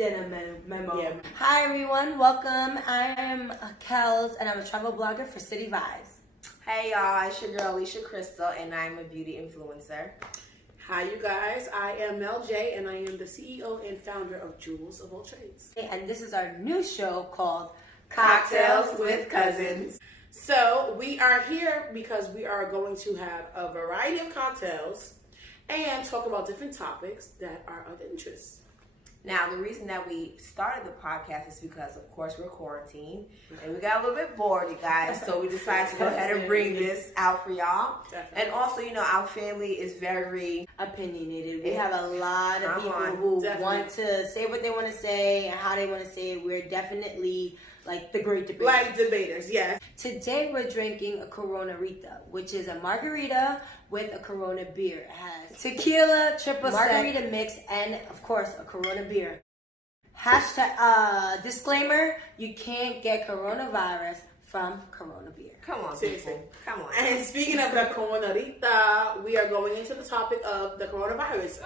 dinner memo. Yeah. Hi everyone, welcome. I'm Kels and I'm a travel blogger for City Vibes. Hey y'all, it's your girl Alicia Crystal and I'm a beauty influencer. Hi you guys, I am Mel J and I am the CEO and founder of Jewels of All Trades. And this is our new show called Cocktails with Cousins. So we are here because we are going to have a variety of cocktails and talk about different topics that are of interest. Now, the reason that we started the podcast is because, of course, we're quarantined and we got a little bit bored, you guys. So we decided to go ahead and bring this out for y'all. Definitely. And also, you know, our family is very opinionated. We have a lot of people who want to say what they want to say and how they want to say it. We're definitely like the great debaters. Like debaters, yes. Today we're drinking a Corona Rita, which is a margarita with a Corona beer. It has tequila, triple margarita mix, and of course a Corona beer. Hashtag disclaimer: you can't get coronavirus from Corona beer. Come on, Seriously. people. Come on. And speaking of the Corona Rita, we are going into the topic of the coronavirus.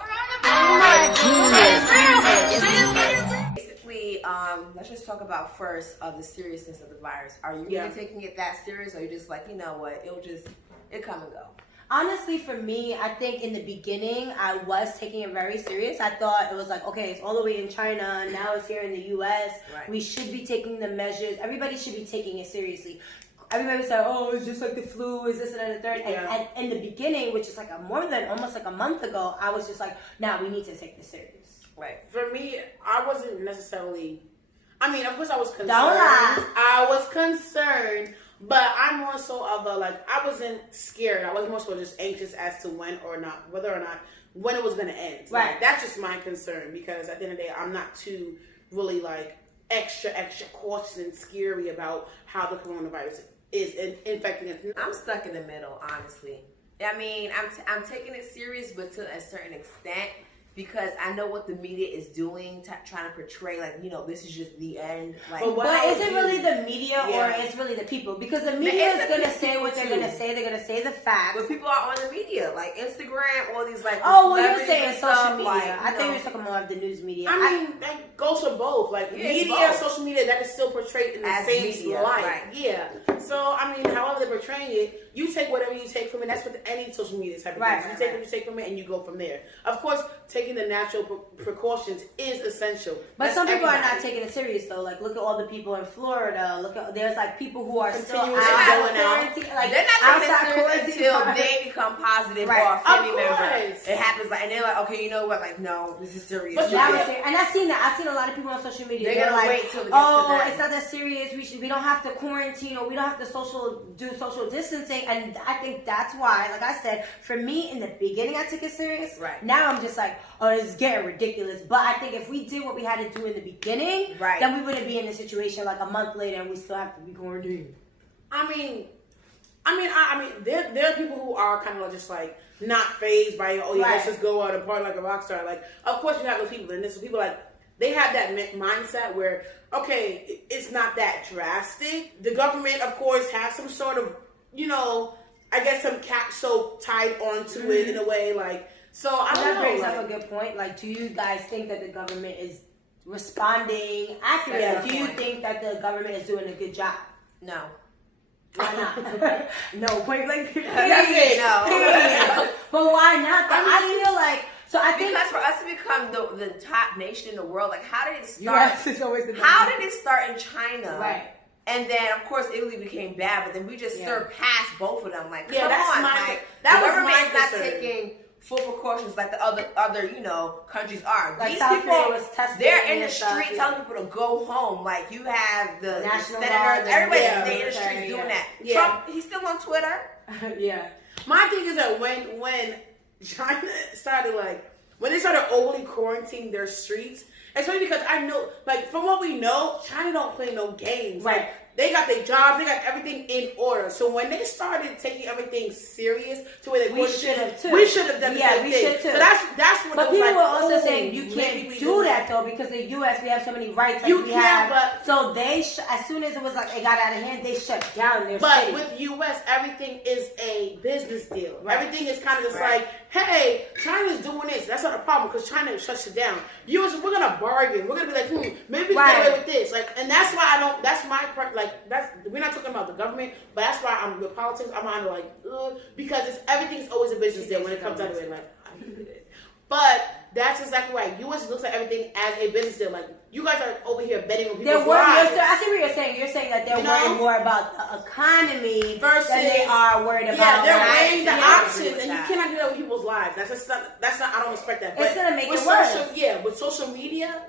Basically, let's just talk about first the seriousness of the virus. Are you really taking it that serious, or are you just like, you know what, it come and go? Honestly, for me, I think in the beginning, I was taking it very serious. I thought it was like, okay, it's all the way in China, now it's here in the U.S. Right. We should be taking the measures. Everybody should be taking it seriously. Everybody said, oh, it's just like the flu, is this and the third. And in the beginning, which is like almost like a month ago, I was just like, nah, we need to take this serious. Right. For me, I wasn't necessarily, I mean, of course I was concerned. Don't lie. I was concerned, but I'm more so of a, like, I wasn't scared. I was more so just anxious as to when it was going to end. Right. Like, that's just my concern, because at the end of the day, I'm not too really, like, extra cautious and scary about how the coronavirus is infecting us. I'm stuck in the middle, honestly. I mean, I'm taking it serious, but to a certain extent, because I know what the media is doing, trying to portray, like, you know, this is just the end. Like, but is it really the media or it's really the people? Because the media is going to say what they're going to say. They're going to say the facts. But people are on the media, like Instagram, all these, like, oh, well, you're saying social stuff, media. like, I think you're talking more of the news media. I mean, that goes for both. Like, media, both. social media, that is still portrayed in the As same media, light. right. Yeah. So, I mean, however they're portraying it, you take whatever you take from it. That's what any social media type of thing. You take what you take from it and you go from there. Of course, taking the natural precautions is essential. But some people are not taking it serious, though. Like, look at all the people in Florida. There's, like, people who are still out quarantine. Like, they're not taking outside it serious until quarantine. they become positive Right. or a family Of member. course. It happens, like, and they're like, okay, you know what? Like, no, this is serious. But And I've seen that. I've seen a lot of people on social media. They're gonna like, wait till it gets to them. it's not that serious. We don't have to quarantine or we don't have to do social distancing. And I think that's why, like I said, for me in the beginning, I took it serious. Right. Now I'm just like, oh, this is getting ridiculous. But I think if we did what we had to do in the beginning, then we wouldn't be in a situation like a month later and we still have to be quarantined. I mean, there are people who are kind of just like not phased by, let's just go out and party like a rock star. Like, of course you have those people, and there's people like, they have that mindset where, okay, it's not that drastic. The government, of course, has some sort of, I guess some cap so tied onto it in a way, like, so I don't know. That brings up a good point. Like, do you guys think that the government is responding accurately? Do you think that the government is doing a good job? No. Why not? No, point blank. That's it. No. But why not? I feel like, so I think because for us to become the top nation in the world, like, how did it start? US is always the How did it start in China? Right. And then, of course, Italy became bad, but then we just surpassed both of them. Like, come that's on, my, like, that the was government's my not concern. taking full precautions like the other countries are. Like These South people, Korea was testing they're in the and stuff, street telling people to go home. Like, you have the National senators, Guard, everybody's yeah, in the military, streets doing that. Yeah. Trump, he's still on Twitter. Yeah. My thing is that when China started, like, when they started overly quarantining their streets, especially because I know, like, from what we know, China don't play no games. Right. Like, they got their jobs, they got everything in order. So when they started taking everything serious to where they We should have too. We should have done the Yeah, same we thing. should too. So that's what. But it was people like, were also saying you maybe can't we do that though because the U.S. we have so many rights. Like You we can't, have. but- So they as soon as it was like it got out of hand, they shut down their But city. with U.S., everything is a business deal. Right. Everything is kind of just like, hey, China's doing this. That's not a problem because China shuts it down. U.S., we're going to bargain. We're gonna be like, maybe we can get away with this. Like, and that's why I don't. That's my we're not talking about the government, but that's why I'm with politics. I'm on like, because everything's always a business deal when it comes down to it. Like, I hate it. But that's exactly right. U.S. looks at everything as a business deal. Like, you guys are over here betting on people's lives. I see what you're saying. You're saying that they're worried more about the economy than they are worried about. Yeah, they're weighing the options, and you cannot do that with people's lives. That's not. I don't expect that. It's gonna make it worse. With social media,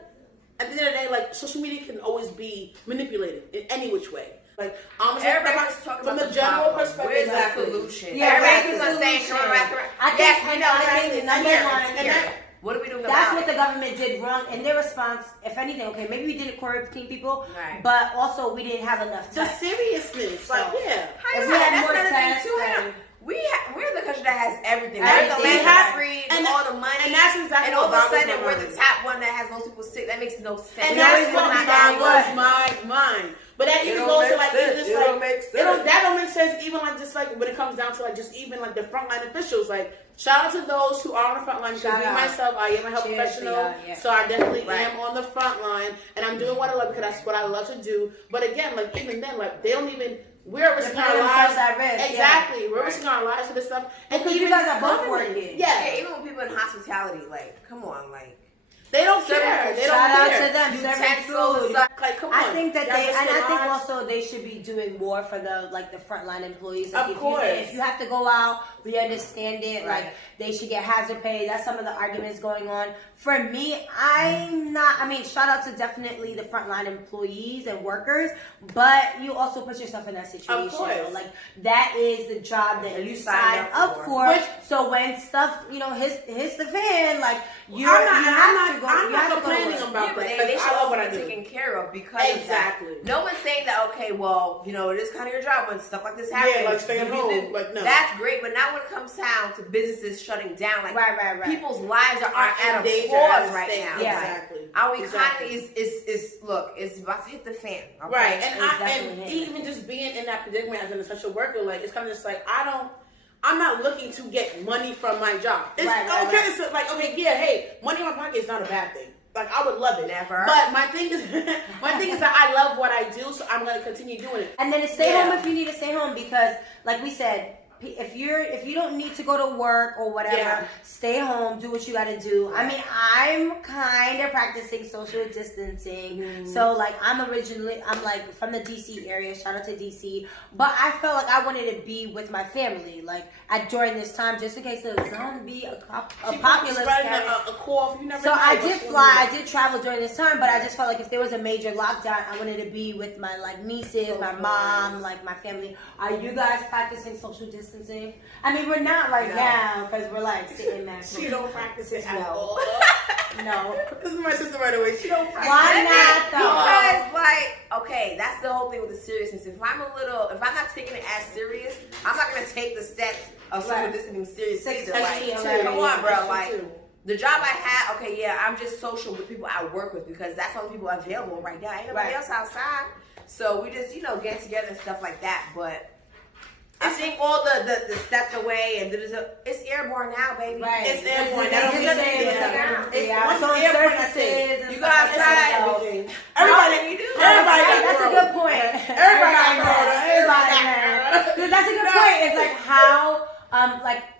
at the end of the day, like, social media can always be manipulated in any which way. Like, everybody's talking from about the general perspective. Where's the solution? Yeah, everybody's saying I think number one. What are we doing That's about what it? the government did wrong. And their response, if anything, okay, maybe we didn't quarantine people, right, but also we didn't have enough time. The seriousness, like, if we had more tests, we're the country that has everything. We're the land that's free, and all the money, and that's exactly. And all of a sudden, we're the top one that has most people sick. That makes no sense. And that's what was my mind. But that even goes to like, just like that don't make sense. Even like just like when it comes down to like just even like the frontline officials. Like, shout out to those who are on the front line. Because me myself, I am a health professional, so I definitely am on the front line, and I'm doing what I love because that's what I love to do. But again, like even then, like they don't even. We're risking our lives. At risk, exactly, we're risking our lives for this stuff. And because you guys are both working. Yeah, even with people in hospitality, like, come on, like. They don't care. They don't Shout care. out to them. Serving food. Like, come on. I think that I think also they should be doing more for the frontline employees. Like, of course. If you have to go out, we understand it. Right. Like, they should get hazard pay. That's some of the arguments going on. For me, I'm not. I mean, shout out to definitely the frontline employees and workers, but you also put yourself in that situation. Of course. Like, that is the job that you signed up for. So when stuff hits the fan, like I'm not complaining about that. They should also be taken care of because exactly. Of that. No one's saying that. Okay, well, it is kind of your job when stuff like this happens. Yeah, like stay at home. Like, no, that's great, but now when it comes down to businesses shutting down, like right. people's lives are at a pause right now. Yeah, exactly. Our economy is it's about to hit the fan. Okay? Right, and even just being in that predicament as an essential worker, like it's kind of just like I'm not looking to get money from my job. It's It's like, hey, money in my pocket is not a bad thing. Like, I would love it. Never. But my thing is that I love what I do, so I'm going to continue doing it. And then stay home if you need to stay home because, like we said, if you don't need to go to work or whatever, stay home, do what you got to do. I mean, I'm kind of practicing social distancing. So, like, I'm like from the DC area. Shout out to DC. But I felt like I wanted to be with my family, like, during this time, just in case there's going to be a populace. A cough. You never know. I did fly. I did travel during this time, but I just felt like if there was a major lockdown, I wanted to be with my nieces, my mom, like my family. Are you guys practicing social distancing? I mean, we're not now because we're like sitting there. She don't practice it at all. No. This is my sister right away. She don't practice. Why not though? Because that's the whole thing with the seriousness. If I'm not taking it as serious, I'm not gonna take the steps of social distancing serious either. Come on, bro. Like, the job I had, I'm just social with people I work with because that's all the people available right now. Ain't nobody else outside. So we just, get together and stuff like that. But I think all the steps away and it's airborne now, baby. Right. It's airborne. Once airborne, that's it. You go outside. Everybody. That's a good point. Everybody. That's a good point. It's like how.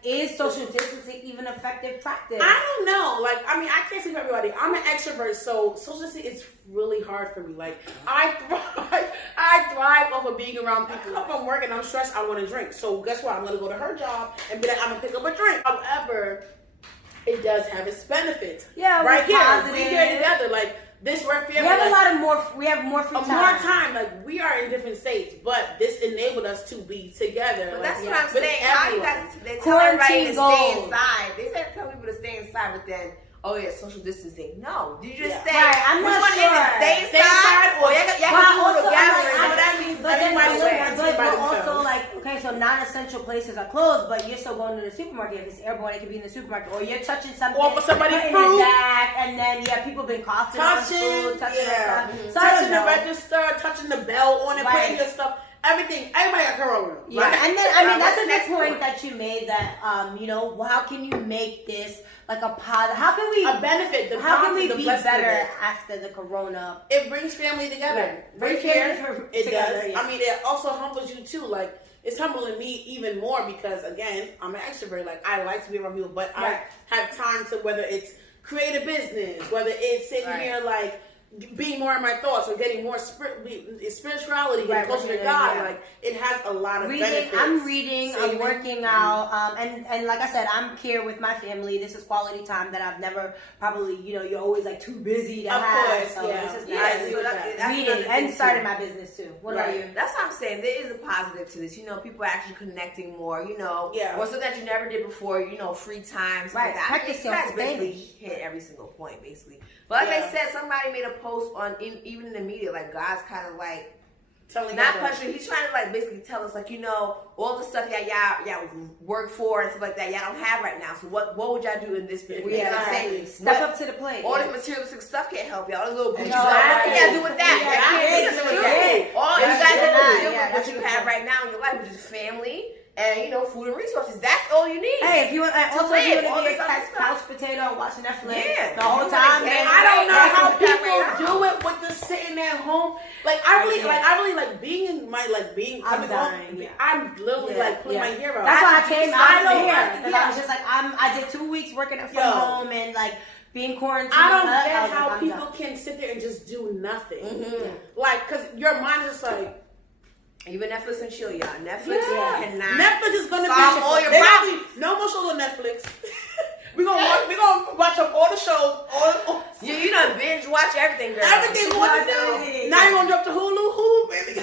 Is social distancing even effective practice? I don't know. Like, I mean, I can't speak for everybody. I'm an extrovert, so social distancing is really hard for me. Like, I thrive off of being around people. If I'm working, I'm stressed, I want to drink. So guess what? I'm going to go to her job and be like, I'm going to pick up a drink. However, it does have its benefits. Yeah, right here. We're here together. Like, we're family. We have we have more free time. More time. Like, we are in different states, but this enabled us to be together. But that's what I'm saying. How you guys, they tell everybody to stay inside. They said tell people to stay inside, but then, social distancing. No. Did you just say, I'm not sure. Stay inside? Or but also, like, okay, so non-essential places are closed, but you're still going to the supermarket. If it's airborne, it could be in the supermarket. Or you're touching something. Or for somebody's fruit. And then, people been coughing on food, touching the register, touching the bell on it, putting the stuff. everything. Everybody got corona. Yeah, Right? and then I mean that's What's a the good next point one? that you made. That how can you make this like a positive? How can we a benefit. The How can we positive, be the blessing of better it. after the corona? It brings family together. Right. Right Brings here, family it together, does. yeah. I mean, it also humbles you too. Like, it's humbling me even more because, again, I'm an extrovert. Like, I like to be around people, but Right. I have time to, whether it's create a business, whether it's sitting Right. here, like, being more in my thoughts or getting more spirituality Right, and closer right, to God. yeah. Like, it has a lot of Reading, benefits. I'm reading, I'm Saving. working out, and like I said, I'm here with my family. This is quality time that I've never probably, you're always like too busy to Of have. course, So yeah. this is Yeah, nice. so that's Reading another thing, and starting too. my business too. What Right. about you? That's what I'm saying. There is a positive to this. People are actually connecting more, Yeah. or something that you never did before, free time. stuff Right. like that. Practice You guys your basically Spanish. hit every single point, basically. But like Yeah. I said, somebody made a post even in the media, like God's kind of like, Telling not you punishing. He's trying to like basically tell us like all the stuff y'all work for and stuff like that y'all don't have right now. So what would y'all do in this period? Yeah, You know what I'm exactly. saying? Step What- up to the plate. all yeah. this materialistic stuff can't help y'all. All this little Gucci No, stuff. What right. can y'all do with that? Yeah, Y'all can't do that's nothing with true. that. All you That's guys have true. to deal Yeah, with what that's you a good have point. right now in your life, which is family and food and resources. That's all you need. Hey, if you want, also if you live, all want to be this a other stuff. couch potato and watch Netflix Yeah. the whole You time, wanna then get- I don't know That's how what we got people right now. do it with the sitting at home. Like I really like being in my being I'm coming dying, home. yeah. I'm literally like putting my hair out. That's why I came out don't here. want- Because I was just like, I did 2 weeks working from Yo. home and like being quarantined. I don't I get was like, how I'm people done. can sit there and just do nothing. Mhm. Like, cause your mind is just like Even Netflix and chill, y'all. Netflix yeah. cannot. Netflix is gonna solve be all your they gonna problems. be no more shows on Netflix. we gonna watch up all the shows, all You done binge watch everything, girl. everything we want to do. Now you gonna jump to Hulu, baby.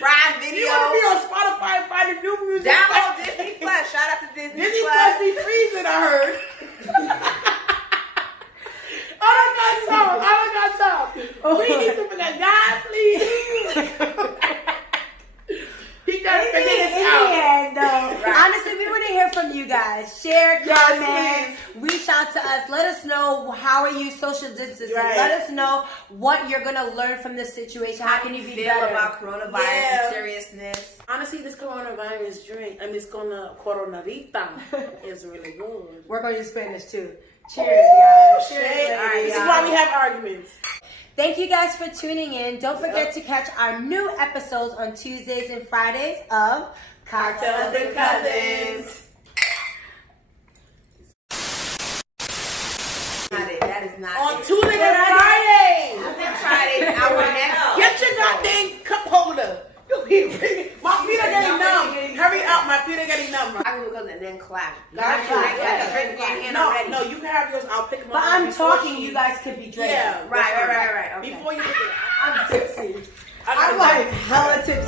Prime Video. You want to be on Spotify and find the new music. Download Disney Plus. Shout out to Disney, Disney Plus. Plus be freezing, I heard. I don't got time. We need to forget God, please. He got to In figure this the out. end, though, Right. honestly, we want to hear from you guys. Share, Yes, comment, reach out to us. Let us know how are you social distancing. Right. Let us know what you're gonna learn from this situation. How can you be feel better? about coronavirus Yeah. and seriousness? Honestly, this coronavirus drink, and this coronarita is really good. Work on your Spanish too. Cheers, guys. Cheers. Shit. ladies. This is why we have arguments. Thank you guys for tuning in. Don't forget to catch our new episodes on Tuesdays and Fridays of Cocktails and Cousins. Not it. That is not On it. Tuesday and Friday. Friday, our next. Get your goddamn cup holder. You keep bringing. My feet are getting numb. Hurry up, my feet are getting numb. I will go and then clash. Clash, yeah. Drink in your hand No, already. no, you can have yours. I'll pick them But up. I'm before talking, she- you guys could be drinking. Yeah, Right. Okay. Before you pick it, I'm tipsy. I I'm like hella tipsy.